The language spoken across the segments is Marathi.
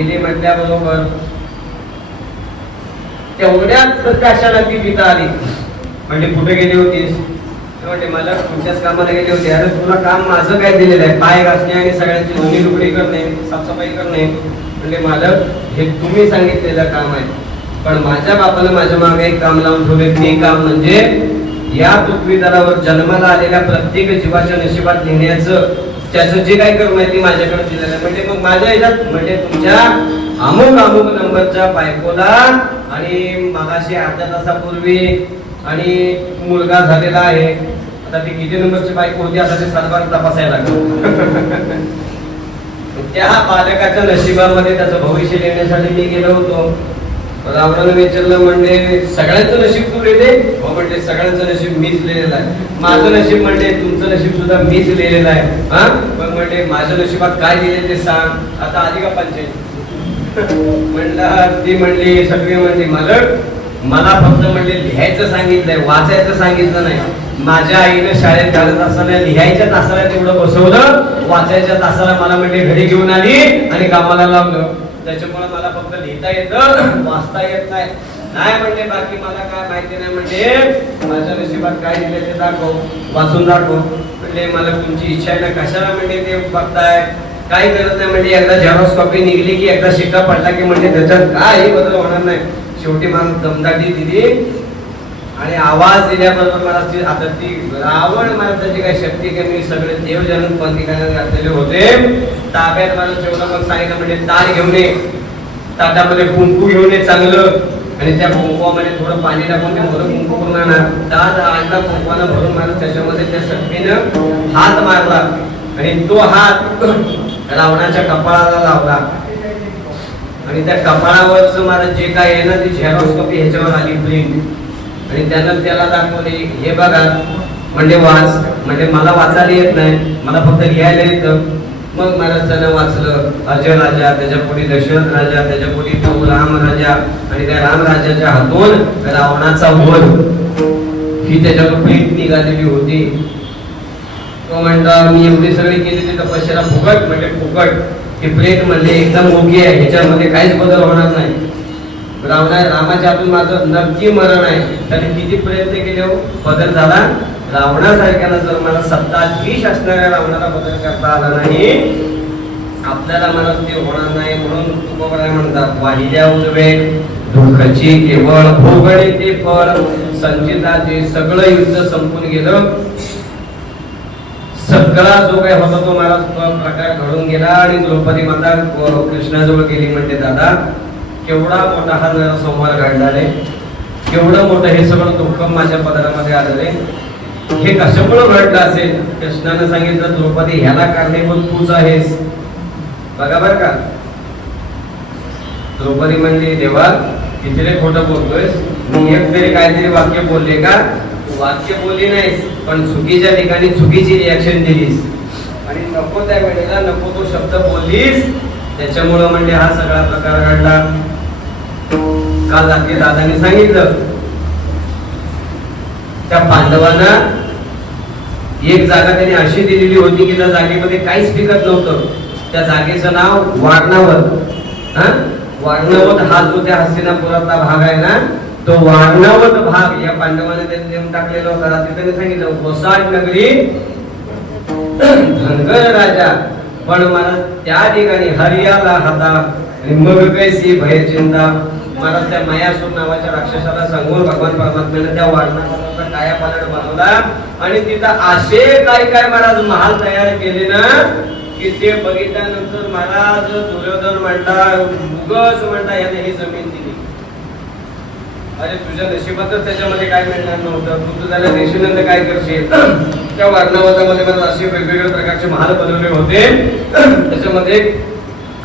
गेली म्हटल्याबरोबर तेवढ्याच प्रकाशाला ती पिता आली. म्हणजे कुठे गेली होतीस? म्हणजे मला तुमच्याच कामाला गेली होती. अरे तुला काम माझं काय दिलेलं आहे? पाय घासणे आणि सगळ्यांची धुणी लुगडी करणे, साफसफाई करणे. म्हणजे मालक हे तुम्ही सांगितलेलं काम आहे, पण माझ्या बापानं माझ्या मागे एक काम लावून ठेवले. ते काम म्हणजे या पृथ्वी तलावर जन्माला आलेल्या प्रत्येक जीवाच्या नशिबात लिहिण्याचं त्याचं जे काही कर्म आहे ते माझ्याकडे दिलेलं आहे. म्हणजे मग माझ्या ह्याच्यात म्हणजे तुमच्या अमुक अमुक नंबरच्या बायकोला आणि मगाशी अर्ध्या तासापूर्वी आणि मुलगा झालेला आहे. आता ती किती नंबरची बायको होती आता ते सातबार तपासायला लागलं. त्या बालकाच्या नशिबामध्ये त्याचं भविष्य लिहिण्यासाठी मी गेलो होतो. रावणानं विचारलं म्हणजे सगळ्यांचं नशीब तू लिहिले? हो म्हणजे सगळ्यांचं नशीब मीच लिहिलेलं आहे. माझं नशीब म्हणजे तुमचं नशीब सुद्धा मीच लिहिलेलं आहे. हा पण म्हणजे माझ्या नशिबात काय लिहिले ते सांग. आता आधी का पंचायत म्हणलं. ती म्हणली सगळी म्हणली मालक मला फक्त म्हणजे लिहायचं सांगितलंय, वाचायचं सांगितलं नाही. माझ्या आईनं शाळेत घालत असताना लिहायच्या तासाला तेवढं बसवलं, वाचायच्या तासाला मला म्हणजे घरी घेऊन आली आणि कामाला लावलं. त्याच्यामुळे मला फक्त लिहिता येतं, वाचता येत नाही. नाही म्हणजे बाकी मला काय माहिती नाही. म्हणजे माझ्या नशिबात काय लिहिलं ते दाखव, वाचून दाखव. म्हणजे मला तुमची इच्छा आहे ना, कशाला म्हणजे ते बघताय? काही करत नाही. म्हणजे एकदा झेरॉक्स कॉपी निघली की एकदा शिक्का पडला की म्हणजे त्याच्यात काही बदल होणार नाही. शेवटी मला दमदाटी दिली आणि आवाज दिल्याबरोबर मला आता ती रावण माणसाची काही शक्ती कमी, सगळे देव जन्म पंथीखान्यात घातलेले होते. ताब्यात मला ठेवलं. मग सांगितलं म्हणजे ताट घेऊन ये, ताटामध्ये कुंकू घेऊन ये चांगलं, आणि त्या कुंकवामध्ये थोडं पाणी टाकून ते थोडं कुंकू करून आणा. ताट आणला, कुंकवानं भरून मारलं. त्याच्यामध्ये त्या शक्तीनं हात मारला आणि तो हात रावणाच्या कपाळाला लावला आणि त्या कपाळावरच मला जे काय आहे ना ती झेरॉक्स कॉपी ह्याच्यावर आली प्रिंट. आणि त्यानं त्याला दाखवली हे बघा म्हणजे वाच. म्हणजे मला वाचायला येत नाही, मला फक्त लिहायला येतं. मग मला त्यानं वाचलं. अजय राजा, त्याच्या पुढे दशरथ राजा, त्याच्या पुढे तो राम राजा, आणि त्या राम राजाच्या हातून रावणाचा वध ही त्याच्यावर प्रिंट निघालेली होती. तो म्हणता मी एवढी सगळी केली ती तपश्चर्या फुकट. म्हणजे फुकट. ही प्लेट म्हणजे एकदम ओके आहे, ह्याच्यामध्ये काहीच बदल होणार नाही. रामाच्या हातून माझं नक्की मरण आहे. त्याने किती प्रयत्न केले हो, बदल झाला. रावणासारख्याला जर मला सत्ताधीश असणाऱ्या रावणाला बदल करता आला नाही, आपल्याला मला ते होणार नाही. म्हणून तुकोबराय म्हणतात वाहिल्या उद्वेग दुःखाची केवळ भोगणे ते फळ. संचिताचे सगळं युद्ध संपून गेलं. सगळा जो काही होता तो मला प्रकार घडून गेला आणि द्रौपदी माता कृष्णाजवळ गेली. म्हणते दादा केवढा मोठा हा संवाद घडला रे, केवढं मोठं हे सगळं दुःख माझ्या पदरामध्ये आलं रे, हे कशामुळे घडलं असेल? कृष्णाने सांगितलं द्रौपदी ह्याला कारणीभूत तूच आहेस. बघा बर का. द्रौपदी म्हणली देवा किती रे खोटं बोलतोयस, मी एक तरी काहीतरी वाक्य बोलले का? वाक्य बोलली नाहीस पण चुकीच्या ठिकाणी चुकीची रिॲक्शन दिलीस आणि नको त्या वेळेला नको तो शब्द बोललीस, त्याच्यामुळं म्हणजे हा सगळा प्रकार घडला. काल रात्री दादाने सांगितलं त्या पांडवांना एक जागा त्यांनी अशी दिलेली होती की त्या जागेमध्ये काहीच पिकत नव्हतं. त्या जागेचं नाव वारणावत. वारणावत हा जो त्या हस्तिनापुरातला भाग आहे ना, तो वारणावत भाग या पांडवाने त्यांनी देऊन टाकलेला होता. रात्री त्यांनी सांगितलं वसाट नगरी धनगर राजा, पण मला त्या ठिकाणी हरियाला हाता आणि मग कैसी भय चिंता. मला त्या मायासूर नावाच्या राक्षसाला सांगून भगवान परमात्म्याने त्या वारणाचा कायापालट बनवला आणि तिथं असे काय काय महाराज महाल तयार केले ना की ते बघितल्यानंतर महाराज दुर्योधन म्हणता उगच म्हणता याने ही जमीन दिली. अरे तुझ्या नशिबातच त्याच्यामध्ये काय मिळणार नव्हतं, तू तुझ्या देशीनंतर काय करशील. त्या वारणावतामध्ये मला असे वेगवेगळ्या प्रकारचे महाल बनवले होते. त्याच्यामध्ये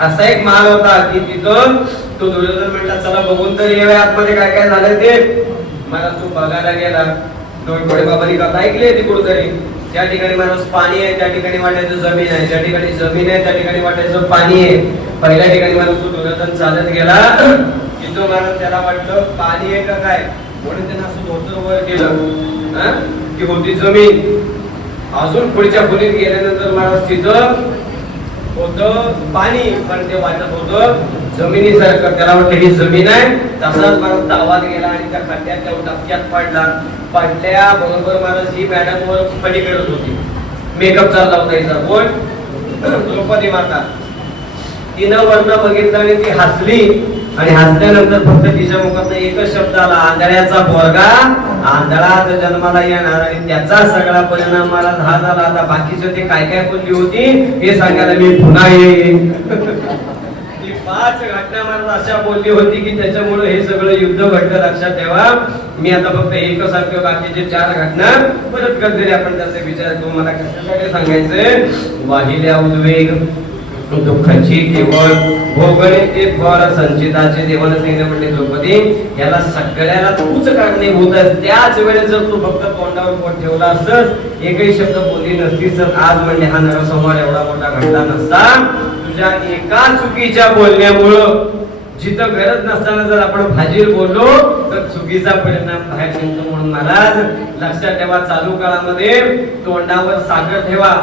असा एक महाल होता की तिथं तो दुर्योधन म्हणला चला बघून तर येऊया आतमध्ये काय काय झालं ते. मला तू बघायला गेला. डोळकोडे बाबांनी कथा ऐकली ती कुठतरी. ज्या ठिकाणी माणूस पाणी आहे त्या ठिकाणी वाटायचं जमीन आहे, ज्या ठिकाणी जमीन आहे त्या ठिकाणी वाटायचं पाणी आहे. पहिल्या ठिकाणी माणूस तो दुर्योधन चालत गेला की तो माणूस त्याला वाटलं पाणी आहे का काय, म्हणून त्यानं असं धोतर वर केलं की होती जमीन. अजून पुढच्या खोलीत गेल्यानंतर माणूस तिथं होतं पाणी, पण ते वाटत होतं जमिनीसारखं. त्याला वाटलं ही जमीन आहे. तसाच परत तावात गेला आणि त्या खड्ड्यात त्या डबक्यात पडला. पडल्या बरोबर महाराज ही मॅडम वर फडी करत होती. मेकअप चालला होता हिचा. कोण? द्रौपदी माता. तिनं वर्ण बघितलं आणि ती हसली आणि हसल्यानंतर फक्त तिच्या मुखात एकच शब्द आला, आंधळ्याचा पोरगा आंधळाच जन्माला येणार. आणि त्याचा सगळा परिणाम मला झाला. आता बाकीचं ते काय काय बोलली होती हे सांगायला मी पुन्हा येईन. ती 5 घटना मला अशा बोलली होती की त्याच्यामुळे हे सगळं युद्ध घडलं. लक्षात ठेवा. मी आता फक्त एकच सांगतो, बाकीचे 4 घटना परत करते. आपण त्याचा विचार करू. मला कशासाठी सांगायचंय? वाहिल्या उद्वेग दुःखाची केवळ भोगणे ते फळ संचिताचे. देवाने सांगितलं म्हणजे द्रौपदी याला सगळ्याला तूच कारणीभूत आहेस. त्याच वेळेस जर तू फक्त तोंडावर पोट ठेवला असतस, एकही शब्द बोलली नसतीस, तर आज म्हणजे हा नरसंहार एवढा मोठा घडला नसता. तुझ्या एका चुकीच्या बोलण्यामुळं जिथं गरज नसताना जर आपण फाजील बोललो तर चुकीचा परिणाम बाहेर निघतो. म्हणून महाराज लक्षात ठेवा, चालू काळामध्ये तोंडावर साखर ठेवा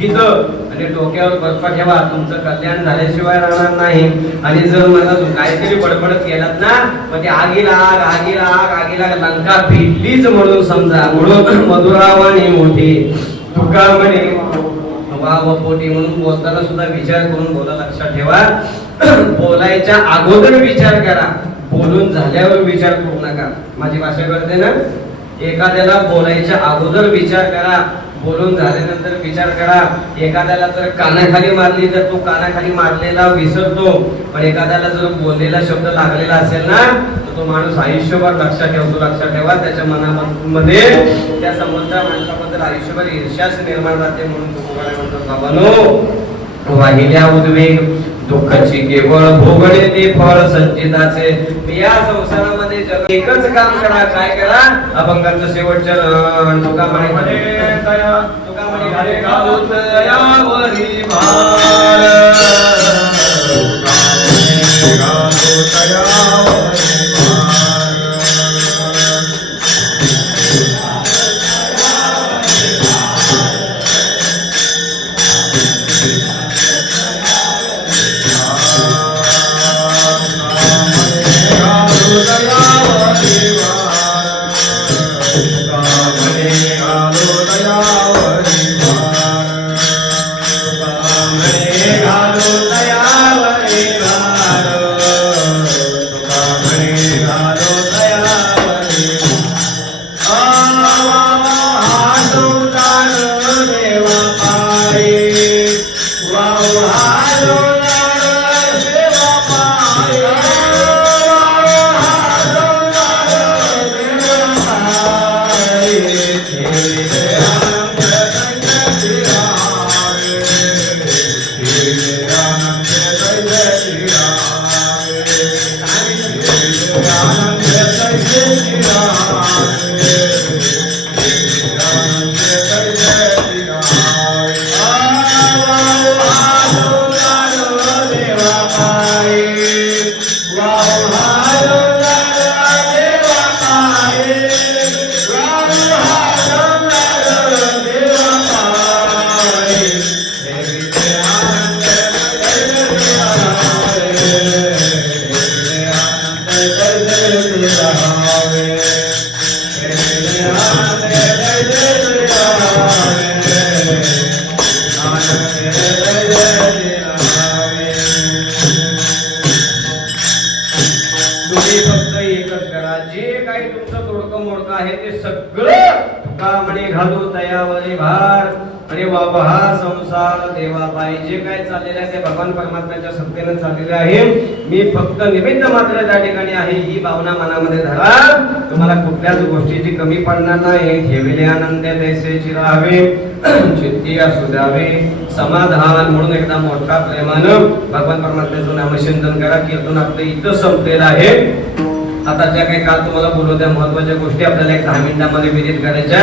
आणि डोक्यावर बर्फ ठेवा. तुमचं कल्याण झाल्याशिवाय राहणार नाही. आणि जर मला काहीतरी बडबडत गेलात ना, मग ते आगीला आग आगीला आग आगीला लंका भेटलीच म्हणून समजा. म्हणून मधुरावाणी मोठी तुका म्हणे वाव पोटी. म्हणून बोलताना सुद्धा विचार करून बोला. लक्षात ठेवा, बोलायच्या अगोदर विचार करा, बोलून झाल्यावर विचार करू नका. माझी भाषा कळते ना? एखाद्याला बोलायच्या अगोदर विचार करा, बोलून झाल्यानंतर विचार करा. एखाद्याला जर कानाखाली मारली तर तो कानाखाली मारलेला विसरतो, पण एखाद्याला जर बोललेला शब्द लागलेला असेल ना तर तो माणूस आयुष्यभर लक्षात ठेवतो. लक्षात ठेवा, त्याच्या मनामध्ये त्या समोरच्या माणसाबद्दल आयुष्यभर ईर्ष्याच निर्माण राहते. म्हणून तुकोबाने म्हणतो, बाबांनो वाहिल्या उद्वेग दुःखाची केवळ भोगणे ते फळ संचिताचे. या संसारामध्ये जग एकच काम करा. काय करा? अभंगाचं शेवटचं तुका म्हणे घाले घालून तयावरी भार. घालू तयावरी भार. अरे बाबा, हा संसार देवा पाहिजे काय चाललेला आहे ते भगवान परमात्म्याच्या सत्तेने चाललेले आहे. मी फक्त निमित्त मात्र त्या ठिकाणी आहे. ही भावना मनामध्ये धरा. तुम्हाला कुठल्याच गोष्टीची कमी पडणार नाही. ठेविले आनंद तैसे चिरावे चित्ती असू द्यावे समाधान. म्हणून एकदा मोठा प्रेमानं भगवान परमात्म्याचं नामचिंतन करा. कीर्तन आपलं इथं संपलेलं आहे. आता ज्या काही काल तुम्हाला बोललो त्या महत्वाच्या गोष्टी आपल्याला एक 10 मिनिटांमध्ये विदित करायच्या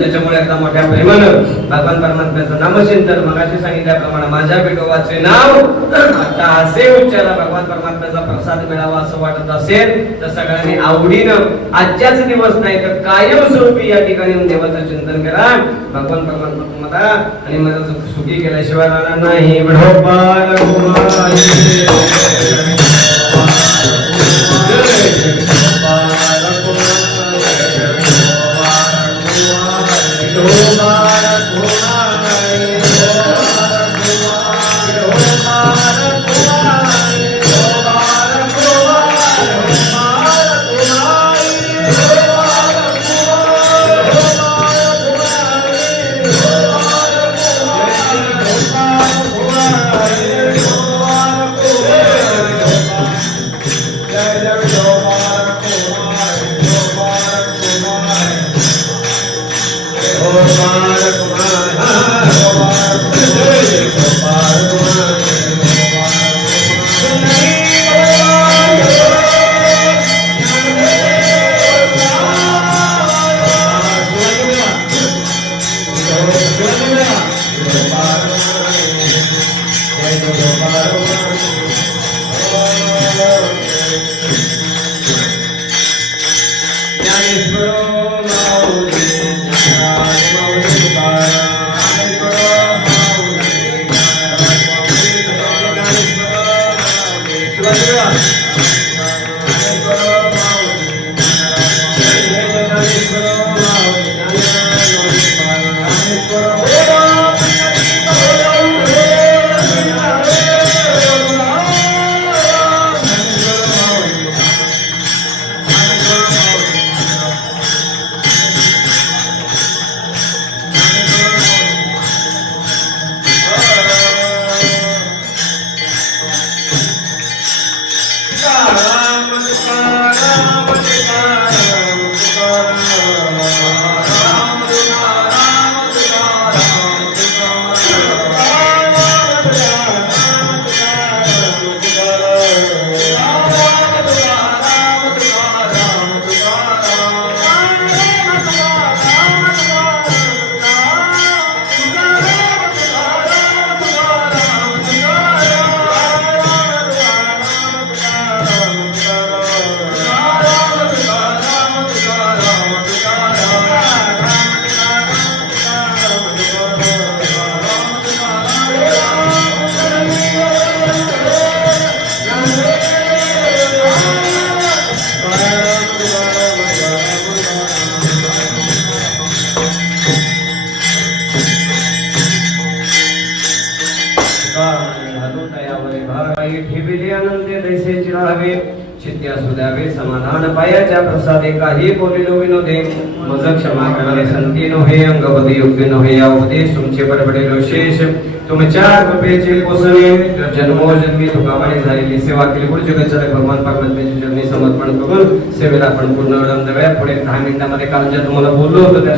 त्याच्यामुळे एकदा मोठ्या प्रेमानं भगवान परमात्म्याचं नामचिंतन मगाशी सांगितल्याप्रमाणे माझ्या विठोबाचे नाव आता असे उच्चारा भगवान परमात्म्याचा प्रसाद मिळावा असं वाटत असेल तर सगळ्यांनी आवडीनं आजच्याच दिवस नाही तर कायम स्वरूपी या ठिकाणी देवाचं चिंतन करा. भगवान परमात्मा तुम्हाला आणि मला सुखी केल्याशिवाय राहणार नाही. विठोबाला समाधान पायाच्या प्रसादे काही बोलिलो विनोदे मज क्षमा करणे संती नोहे अंगवदी योग्य नोहे या उपदेश तुमचे बडबडेलो शेष तुमच्या कृपेचे पोसणे जन्मोजन्मी तुकामाने झालेली सेवा केली पुढे जगतचालक भगवान परमात्म्याच्या चरणी समर्पण करून सेवेला आपण पूर्ण विराम देऊया. पुढे 10 मिनिटांमध्ये काल जे तुम्हाला बोललो होतो त्या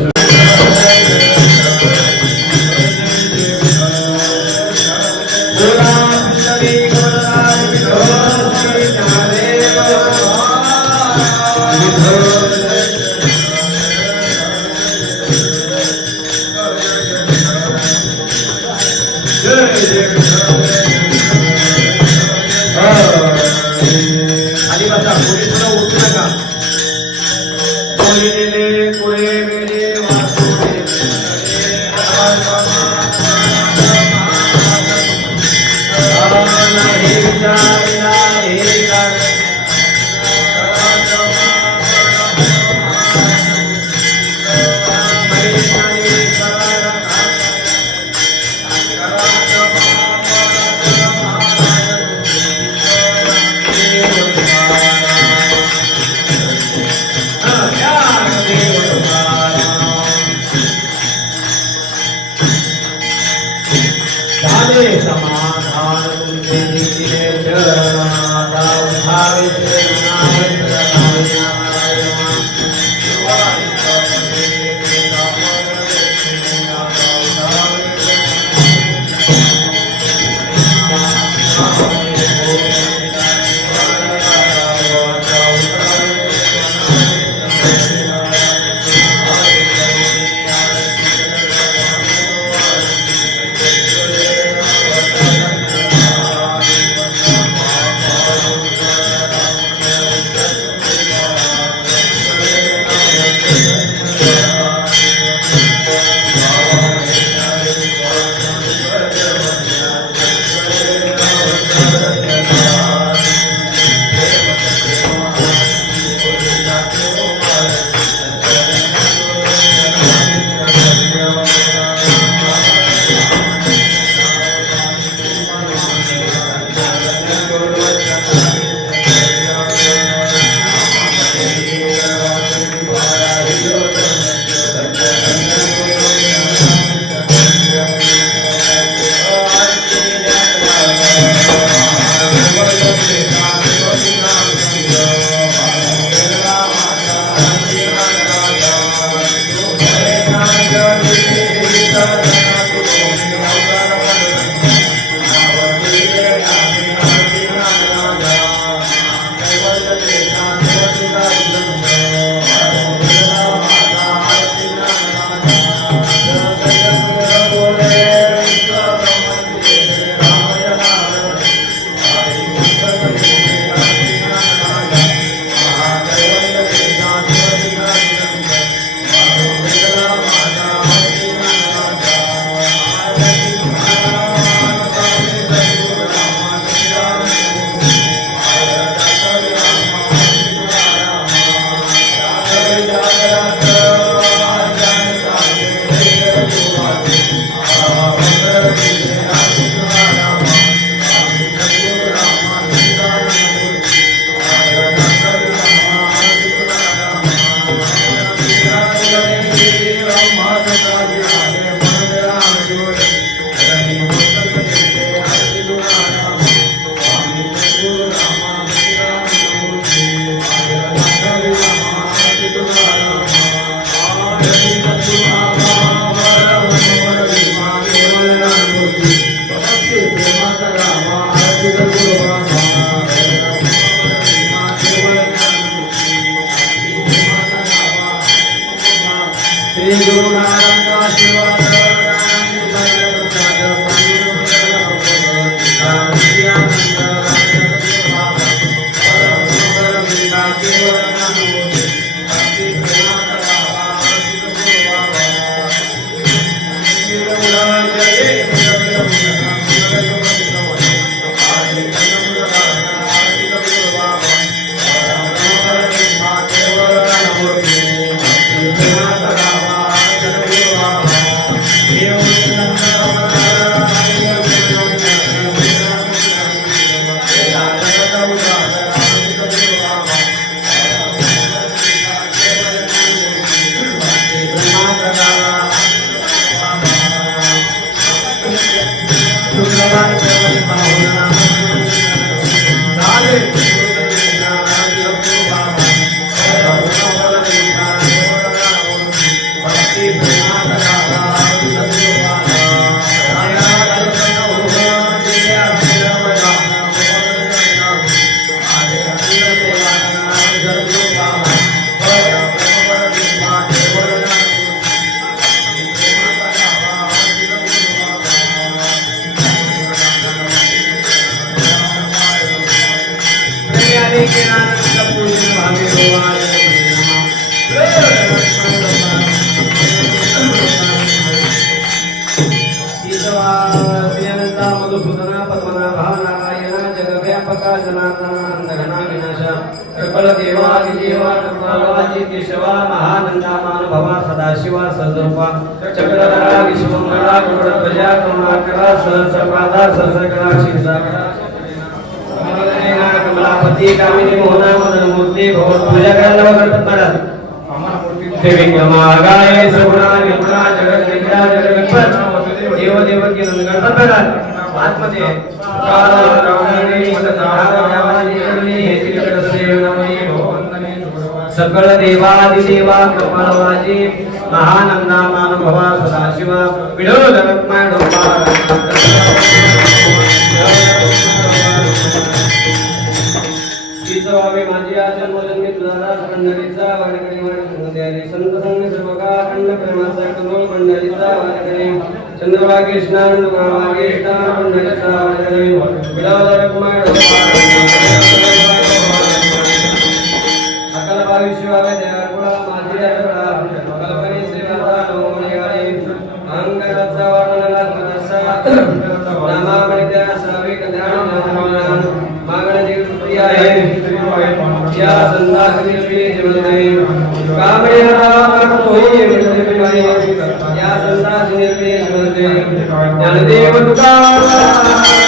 केशवा महानंदा मानभवा सदाशिवा सदरूपा चक्रधरा विश्वमंगला गरुडध्वजा करुणाकरा सहस्रपादा सहस्रकरा शीर्षाकरा कमलापती कामिनी मोहना मदन मूर्ती भगवत पूजा करायला गणपत महाराज देवी मागाय सगुणा नित्रा जगत नित्रा जगत देव देवकी गणपत महाराज आत्मते काल रावणी मदनावाजी करणी हेती करसे नमनी सकल देवादिदेवा कपालवाजी महानंदा मानभवा सदाशिवा विडोल वे माझी आचरण बोलन मी तुझा पंढरीचा वाडकरी वाडकरी संत संग सर्वका खंड प्रेमाचा करोल पंढरीचा वाडकरी चंद्रवा कृष्णानंद कृष्णा पंढरीचा वाडकरी विडोल विश्वावे देवकुळा माझी आचरा कल्पनी श्रीवादा नवमणिगारी अंगराचा वर्णनाला मनसा नामामणित्या साविक ध्यान नाममान मागण जीवती आहे या संदासनी श्री जीवते कामयरा होई विषय या संदासनी श्री जीवते ज्ञानदेव तुकाराम